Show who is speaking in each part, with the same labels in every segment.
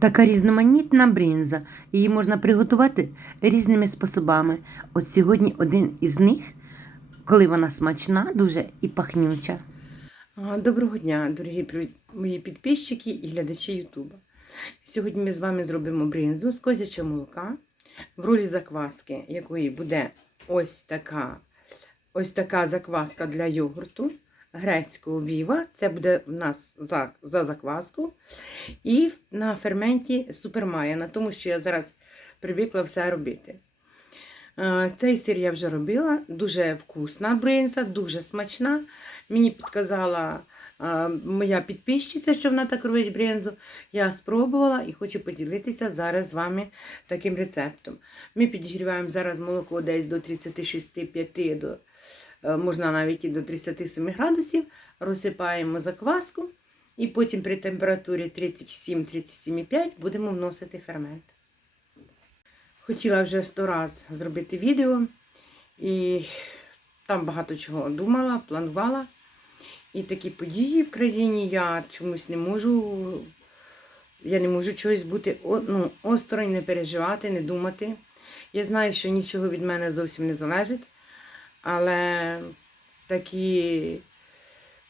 Speaker 1: Така різноманітна бринза. Її можна приготувати різними способами. От сьогодні один із них, коли вона смачна, дуже і пахнюча.
Speaker 2: Доброго дня, дорогі мої підписчики і глядачі Ютуба. Сьогодні ми з вами зробимо бринзу з козячого молока в ролі закваски, якої буде ось така, ось така закваска для йогурту грецького віва. Це буде в нас за, за закваску. І на ферменті супермаяна, тому що я зараз привикла все робити. Е, Цей сир я вже робила, дуже вкусна бринза, дуже смачна. Мені підказала е, моя підписчиця, що вона так робить бринзу. Я спробувала і хочу поділитися зараз з вами таким рецептом. Ми підігріваємо зараз молоко десь до 36-5 до, можна навіть і до 37 градусів. Розсипаємо закваску і потім при температурі 37-37,5 будемо вносити фермент. Хотіла вже 100 раз зробити відео і там багато чого думала, планувала. І такі події в країні я чомусь не можу. Я не можу чогось бути ну, осторонь, не переживати, не думати. Я знаю, що нічого від мене зовсім не залежить, але такі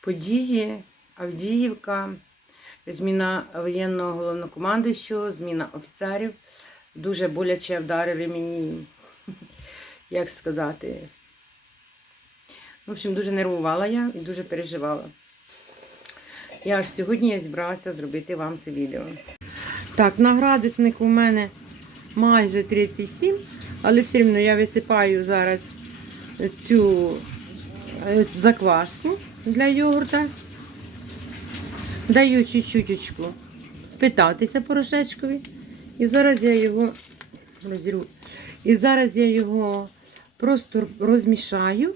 Speaker 2: події, Авдіївка, зміна воєнного головнокомандуючого, зміна офіцерів дуже боляче вдарили мені, як сказати. В общем, дуже нервувала я і дуже переживала. Я аж сьогодні я зібралася зробити вам це відео. Так, на градуснику у мене майже 37, але все одно я висипаю зараз цю е, закваску для йогурта. Даю чуть-чуть питатися порошечкові. І зараз я його розірву. І зараз я його просто розмішаю.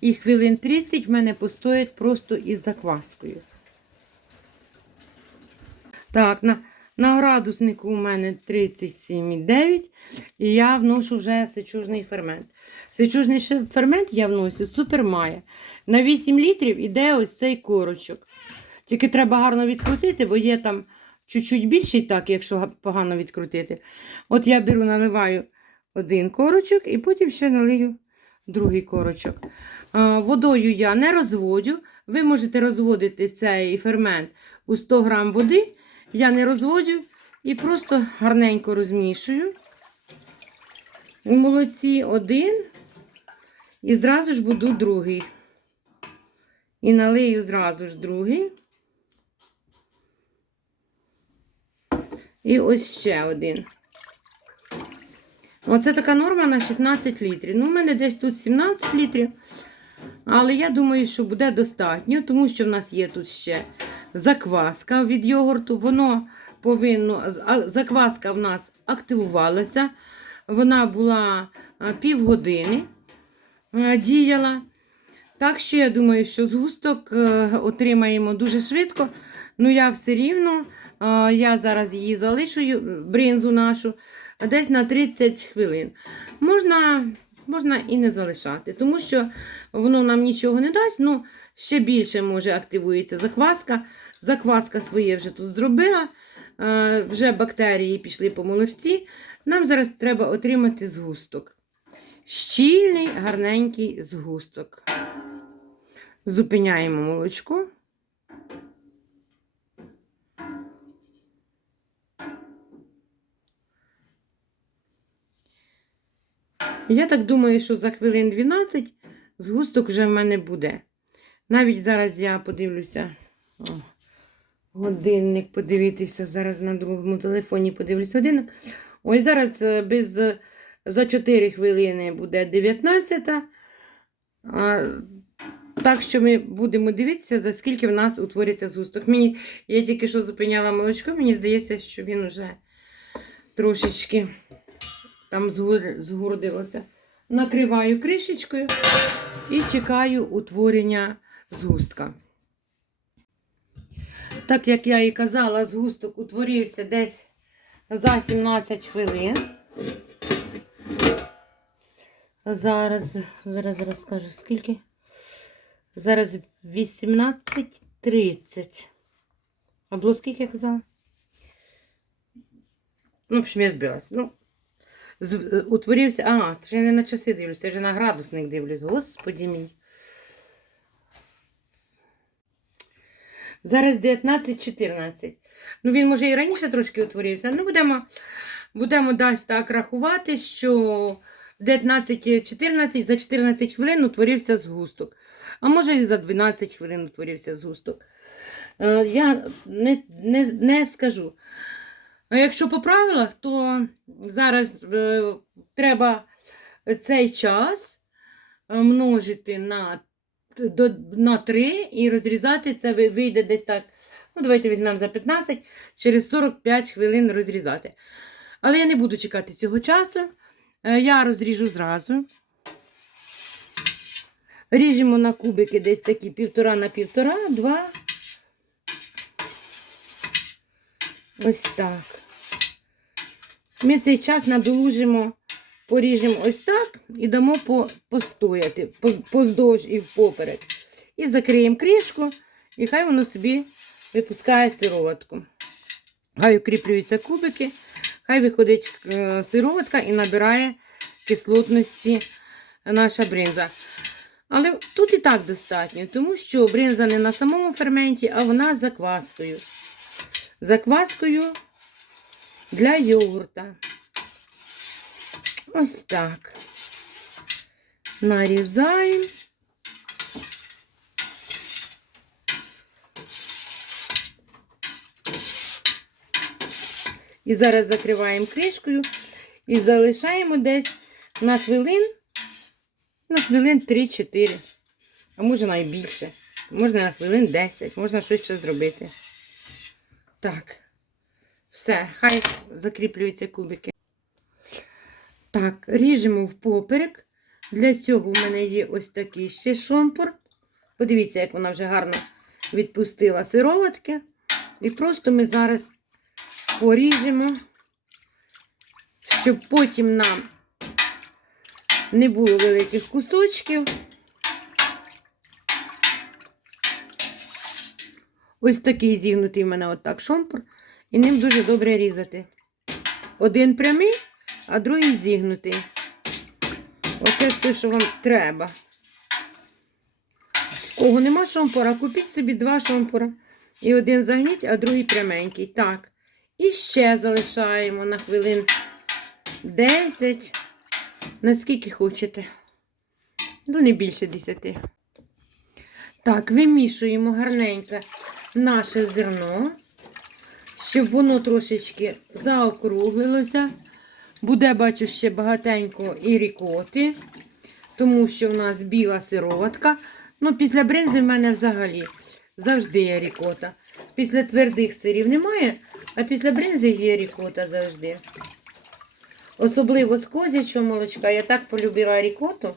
Speaker 2: І хвилин 30 в мене постоять просто із закваскою. Так, на, на градуснику у мене 37,9. І я вношу вже сечужний фермент. Сечужний фермент я вношу супермає. На 8 літрів іде ось цей корочок. Тільки треба гарно відкрутити, бо є там чуть-чуть більший, так, якщо погано відкрутити. От я беру, наливаю один корочок і потім ще налию другий корочок. Водою я не розводжу. Ви можете розводити цей фермент у 100 грам води. Я не розводжу і просто гарненько розмішую. У молоці один. І зразу ж буду другий. І налию зразу ж другий. І ось ще один. Оце така норма на 16 літрів. Ну, у мене десь тут 17 літрів. Але я думаю, що буде достатньо, тому що в нас є тут ще закваска від йогурту. Воно повинно. Закваска в нас активувалася. Вона була півгодини діяла. Так що я думаю, що згусток е, отримаємо дуже швидко. Ну, я все рівно. Я зараз її залишу, бринзу нашу, десь на 30 хвилин. Можна, можна і не залишати, тому що воно нам нічого не дасть. Ну, ще більше може активується закваска. Закваска своє вже тут зробила. Е, Вже бактерії пішли по молочці. Нам зараз треба отримати згусток. Щільний, гарненький згусток. Зупиняємо молочко. Я так думаю, що за хвилин 12 згусток вже в мене буде. Навіть зараз я подивлюся. Годинник подивитися. Зараз на другому телефоні подивлюся годинник. Ось зараз е, без, за 4 хвилини буде 19. А, так що ми будемо дивитися, за скільки в нас утвориться згусток. Мені, я тільки що зупиняла молочко, мені здається, що він вже трошечки там згордилося. Накриваю кришечкою і чекаю утворення згустка. Так як я і казала, згусток утворився десь за 17 хвилин. Зараз, зараз, зараз скажу, скільки? Зараз 18.30. А було скільки я казала? Ну, в общем, я збилась. Ну, утворився. А, це ж я не на часи дивлюся, я вже на градусник дивлюсь. Господі мій. Зараз 19-14. Ну, він може і раніше трошки утворився. Ну, будемо, будемо десь так рахувати, що 19-14 за 14 хвилин утворився згусток. А може і за 12 хвилин утворився згусток. Е, Я не, не, не скажу. А якщо по правилах, то зараз е, треба цей час е, множити на, до, на 3 і розрізати це вийде десь так. Ну, давайте візьмемо за 15, через 45 хвилин розрізати. Але я не буду чекати цього часу. Е, Я розріжу зразу. Ріжемо на кубики десь такі півтора на півтора, два. Ось так. Ми цей час надолужимо, поріжемо ось так і дамо по, постояти поздовж і впоперек. І закриємо кришку, і хай воно собі випускає сироватку. Хай укріплюються кубики, хай виходить е, сироватка і набирає кислотності наша бринза. Але тут і так достатньо, тому що бринза не на самому ферменті, а вона з закваскою. Закваскою для йогурта. Ось так. Нарізаємо. І зараз закриваємо кришкою і залишаємо десь на хвилин, на хвилин 3-4, а може найбільше. Можна на хвилин 10, можна щось ще зробити. Так. Все, хай закріплюються кубики. Так, ріжемо в поперек. Для цього в мене є ось такий ще шомпур. Подивіться, як вона вже гарно відпустила сироватки. І просто ми зараз поріжемо, щоб потім нам не було великих кусочків. Ось такий зігнутий в мене отак шомпур. І ним дуже добре різати. Один прямий, а другий зігнутий. Оце все, що вам треба. Кого нема шомпура, купіть собі два шомпура. І один загніть, а другий пряменький. Так. І ще залишаємо на хвилин 10. Наскільки хочете. Ну, не більше 10. Так, вимішуємо гарненько наше зерно щоб воно трошечки заокруглилося. Буде, бачу, ще багатенько і рікоти, тому що в нас біла сироватка. Ну, після бринзи в мене взагалі завжди є рікота. Після твердих сирів немає, а після бринзи є рікота завжди. Особливо з козячого молочка. Я так полюбила рікоту.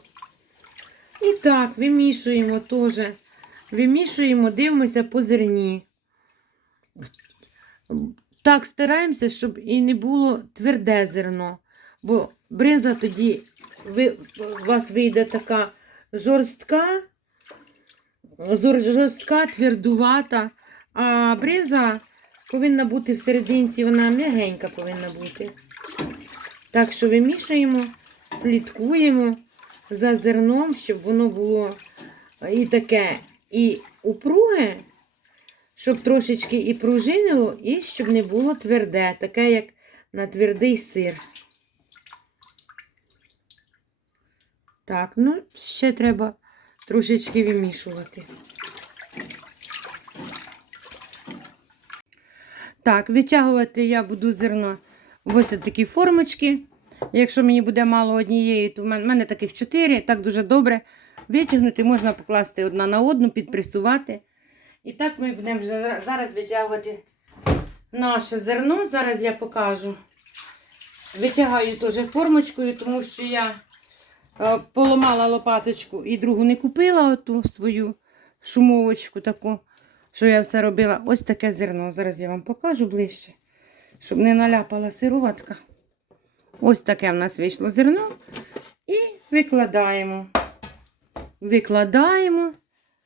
Speaker 2: І так, вимішуємо теж. Вимішуємо, дивимося по зерні. Так стараємося, щоб і не було тверде зерно. Бо бринза тоді ви, у вас вийде така жорстка, жорстка, твердувата. А бринза повинна бути всерединці, вона м'ягенька повинна бути. Так що вимішуємо, слідкуємо за зерном, щоб воно було і таке, і упруге, щоб трошечки і пружинило, і щоб не було тверде, таке, як на твердий сир. Так, ну, ще треба трошечки вимішувати. Так, витягувати я буду зерно в ось такі формочки. Якщо мені буде мало однієї, то в мене, таких чотири, так дуже добре. Витягнути можна покласти одна на одну, підпресувати. І так ми будемо зараз витягувати наше зерно. Зараз я покажу. Витягаю теж формочкою, тому що я е, поламала лопаточку і другу не купила оту свою шумовочку таку, що я все робила. Ось таке зерно. Зараз я вам покажу ближче, щоб не наляпала сироватка. Ось таке в нас вийшло зерно. І викладаємо. Викладаємо.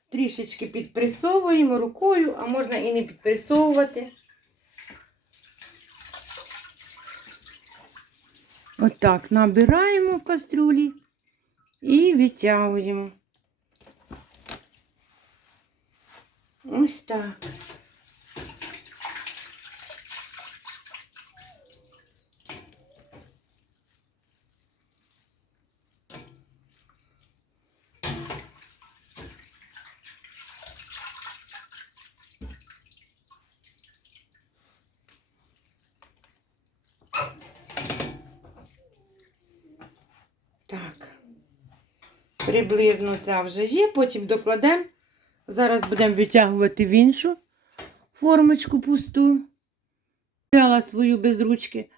Speaker 2: Трішечки підпресовуємо рукою, а можна і не підпресовувати. Отак набираємо в кастрюлі і відтягуємо. Ось. Так. Приблизно ця вже є, потім докладемо. Зараз будемо витягувати в іншу формочку пусту. Взяла свою без ручки,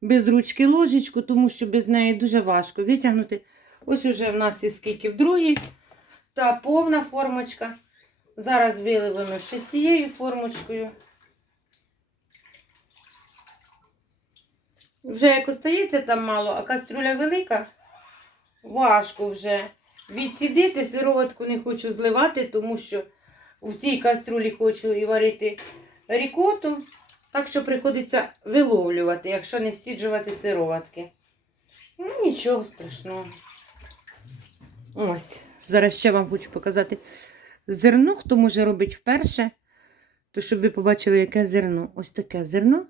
Speaker 2: без ручки ложечку, тому що без неї дуже важко витягнути. Ось уже в нас і скільки в другій. Та повна формочка. Зараз виливимо ще з цією формочкою. Вже як остається там мало, а каструля велика, важко вже відсідити. Сироватку не хочу зливати, тому що у цій каструлі хочу і варити рікоту. Так що приходиться виловлювати, якщо не стіджувати сироватки. Ну, нічого страшного. Ось. Зараз ще вам хочу показати зерно, хто може робити вперше, то щоб ви побачили, яке зерно. Ось таке зерно.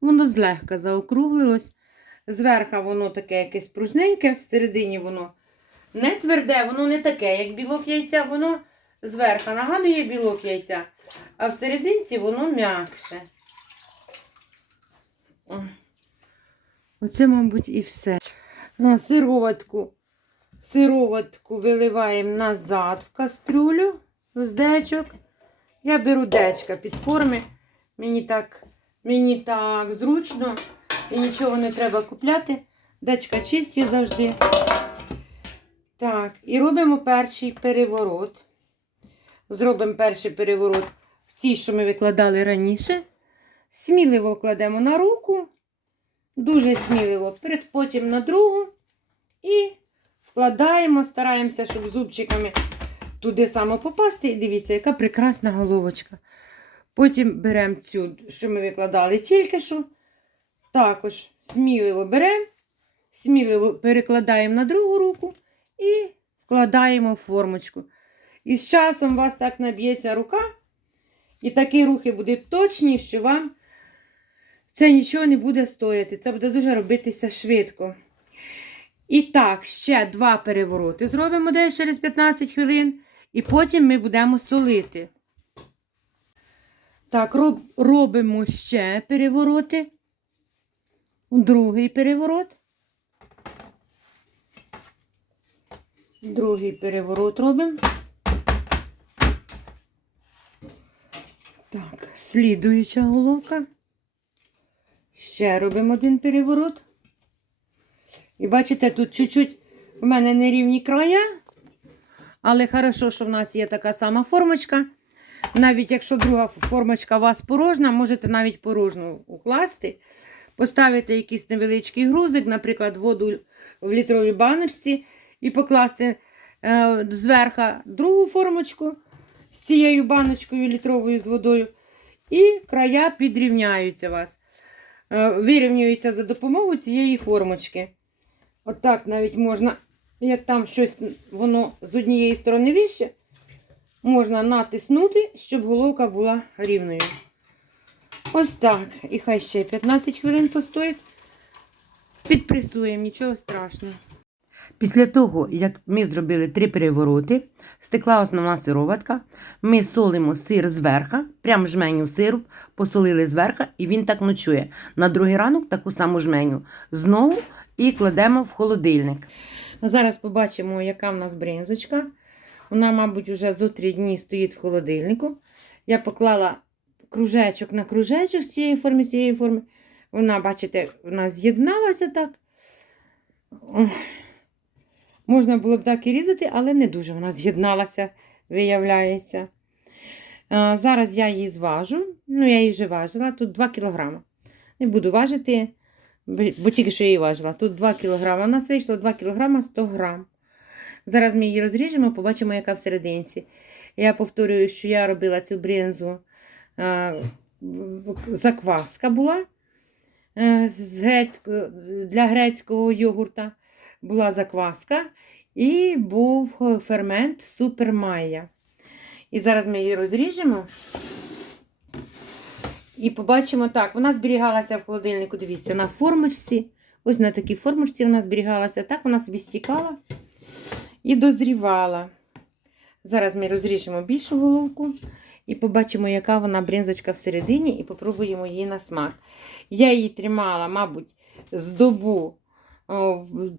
Speaker 2: Воно злегка заокруглилось. Зверху воно таке якесь пружненьке, всередині воно не тверде, воно не таке, як білок яйця, воно зверху нагадує білок яйця, а всерединці воно м'якше. Оце, мабуть, і все. На сироватку. Сироватку виливаємо назад в кастрюлю з дечок. Я беру дечка під форми. Мені так, мені так зручно і нічого не треба купляти. Дечка чисті завжди. Так, і робимо перший переворот. Зробимо перший переворот в ті, що ми викладали раніше. Сміливо кладемо на руку, дуже сміливо, потім на другу і вкладаємо, стараємося, щоб зубчиками туди само попасти. І дивіться, яка прекрасна головочка. Потім беремо цю, що ми викладали тільки що. Також сміливо беремо, сміливо перекладаємо на другу руку і вкладаємо в формочку. І з часом у вас так наб'ється рука, і такі рухи будуть точні, що вам це нічого не буде стояти. Це буде дуже робитися швидко. І так, ще два перевороти зробимо десь через 15 хвилин, і потім ми будемо солити. Так, роб, робимо ще перевороти. Другий переворот. Другий переворот робимо. Так, слідуюча головка. Ще робимо один переворот. І бачите, тут чуть-чуть у мене нерівні края. Але хорошо, що в нас є така сама формочка. Навіть якщо друга формочка у вас порожна, можете навіть порожну укласти. Поставити якийсь невеличкий грузик, наприклад, воду в літровій баночці, і покласти е, зверху другу формочку з цією баночкою літровою з водою. І края підрівняються у вас. Е, вирівнюються за допомогою цієї формочки. Отак навіть можна, як там щось воно з однієї сторони вище, можна натиснути, щоб головка була рівною. Ось так. І хай ще 15 хвилин постоїть. Підпресуємо, нічого страшного.
Speaker 1: Після того, як ми зробили три перевороти, стекла основна сироватка, ми солимо сир зверху, прямо жменю сиру, посолили зверху, і він так ночує. На другий ранок таку саму жменю знову і кладемо в холодильник.
Speaker 2: Ну, Зараз побачимо, яка в нас бринзочка. Вона, мабуть, вже зо три дні стоїть в холодильнику. Я поклала кружечок на кружечок з цієї форми, з цієї форми. Вона, бачите, вона з'єдналася так. Можна було б так і різати, але не дуже вона з'єдналася, виявляється. Зараз я її зважу. Ну, я її вже важила. Тут 2 кг. Не буду важити, бо тільки що я її важила. Тут 2 кг. У нас вийшло 2 кг 100 г. Зараз ми її розріжемо, побачимо, яка всерединці. Я повторюю, що я робила цю бринзу. Закваска була. е, для грецького йогурта була закваска і був е, фермент супермайя. І зараз ми її розріжемо. І побачимо так, вона зберігалася в холодильнику, дивіться, на формочці. Ось на такій формочці вона зберігалася. Так вона собі стікала і дозрівала. Зараз ми розріжемо більшу головку і побачимо, яка вона бринзочка всередині, і попробуємо її на смак. Я її тримала, мабуть, з добу.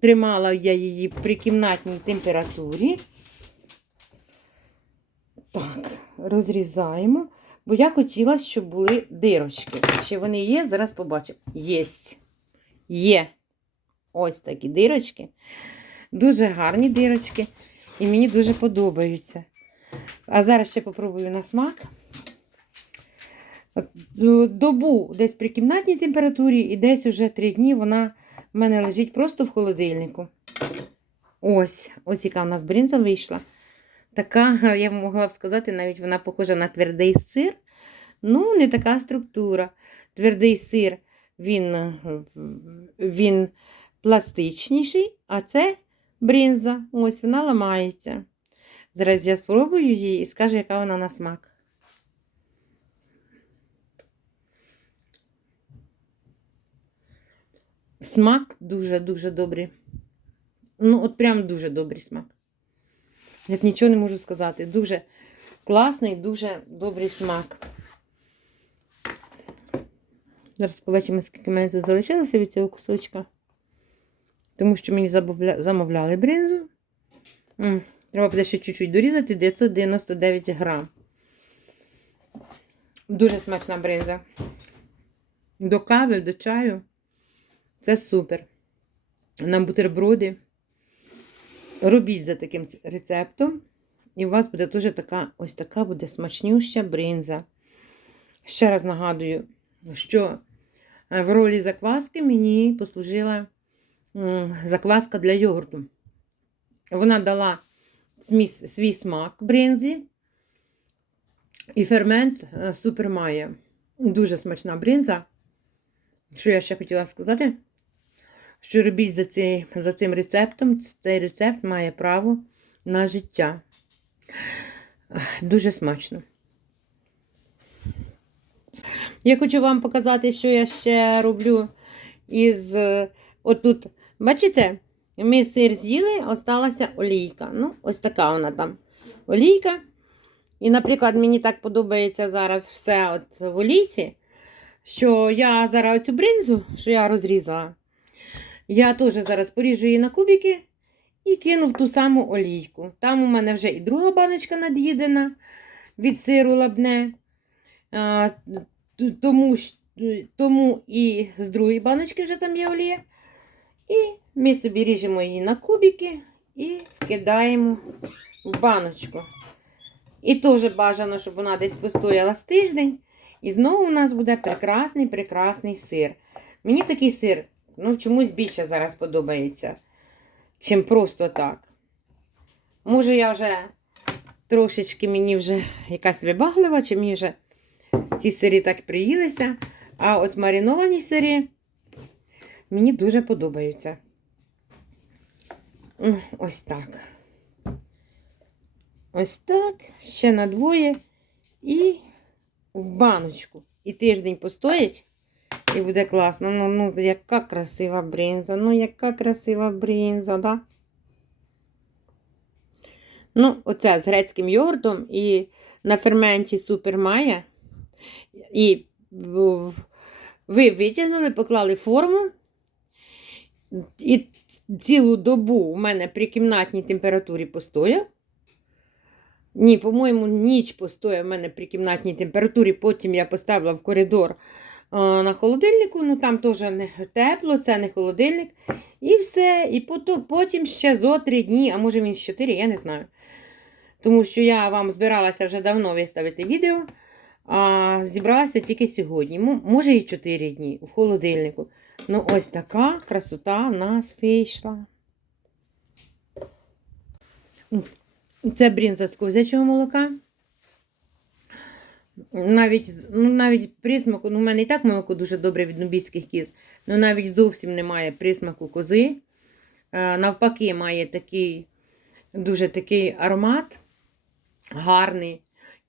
Speaker 2: Тримала я її при кімнатній температурі. Так, розрізаємо. Бо я хотіла, щоб були дирочки. Чи вони є? Зараз побачимо. Єсть. Є. Ось такі дирочки. Дуже гарні дирочки. І мені дуже подобаються. А зараз ще попробую на смак. Ну, Добу десь при кімнатній температурі, і десь уже три дні вона в мене лежить просто в холодильнику. Ось, ось яка в нас бринза вийшла. Така, я могла б сказати, навіть вона похожа на твердий сир. Ну, не така структура. Твердий сир, він, він пластичніший, а це бринза. Ось вона ламається. Зараз я спробую її і скажу, яка вона на смак. Смак дуже-дуже добрий. Ну, от прям дуже добрий смак. Я нічого не можу сказати. Дуже класний, дуже добрий смак. Зараз побачимо, скільки мене тут залишилося від цього кусочка. Тому що мені замовляли бринзу. Треба буде ще чуть-чуть дорізати 999 грам. Дуже смачна бринза. До кави, до чаю. Це супер. На бутерброди. Робіть за таким рецептом. І у вас буде дуже така, ось така буде смачнюща бринза. Ще раз нагадую, що е, в ролі закваски мені послужила закваска для йогурту. Вона дала свій смак бринзі і фермент е, супермає. Дуже смачна бринза. Що я ще хотіла сказати? Що робіть за, цей, за цим рецептом? Цей рецепт має право на життя. Дуже смачно. Я хочу вам показати, що я ще роблю із отут. Бачите, ми сир з'їли, осталася олійка. Ну, ось така вона там олійка. І, наприклад, мені так подобається зараз все от в олійці, що я зараз оцю бринзу, що я розрізала, я теж зараз поріжу її на кубики і кину в ту саму олійку. Там у мене вже і друга баночка над'їдена від сиру лабне. Тому, тому і з другої баночки вже там є олія. І ми собі ріжемо її на кубики і вкидаємо в баночку. І теж бажано, щоб вона десь постояла з тиждень. І знову у нас буде прекрасний, прекрасний сир. Мені такий сир ну, чомусь більше зараз подобається, чим просто так. Може, я вже трошечки мені вже якась вибаглива, чи мені вже ці сирі так приїлися. А от мариновані сирі мені дуже подобаються. Ось так. Ось так. Ще на двоє і в баночку. І тиждень постоять, і буде класно. Ну, ну, яка красива бринза. Ну, яка красива бринза, да? Ну, оце з грецьким йогуртом і на ферменті супермая. І ви витягнули, поклали форму. І цілу добу у мене при кімнатній температурі постояв. Ні, по-моєму, ніч постояв у мене при кімнатній температурі. Потім я поставила в коридор на холодильнику. Ну там теж не тепло, це не холодильник. І все. І потім ще зо три дні, а може він з чотири, я не знаю. Тому що я вам збиралася вже давно виставити відео, а зібралася тільки сьогодні. Може і 4 дні в холодильнику. Ну, ось така красота в нас вийшла. Це бринза з козячого молока. Навіть, ну, навіть присмаку, ну, в мене і так молоко дуже добре від нубійських кіз, ну навіть зовсім немає присмаку кози. Е, навпаки, має такий дуже такий аромат гарний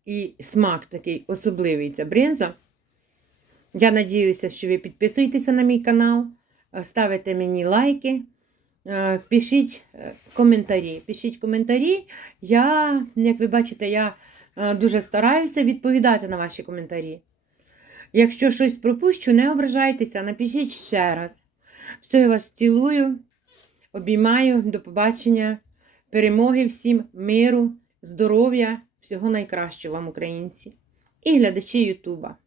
Speaker 2: і смак такий особливий ця бринза. Я надіюся, що ви підписуєтеся на мій канал, е, ставите мені лайки, е, пишіть коментарі. Пишіть коментарі. Я, як ви бачите, я дуже стараюся відповідати на ваші коментарі. Якщо щось пропущу, не ображайтеся, напишіть ще раз. Все, я вас цілую, обіймаю, до побачення, перемоги всім, миру, здоров'я, всього найкращого вам, українці, і глядачі Ютуба.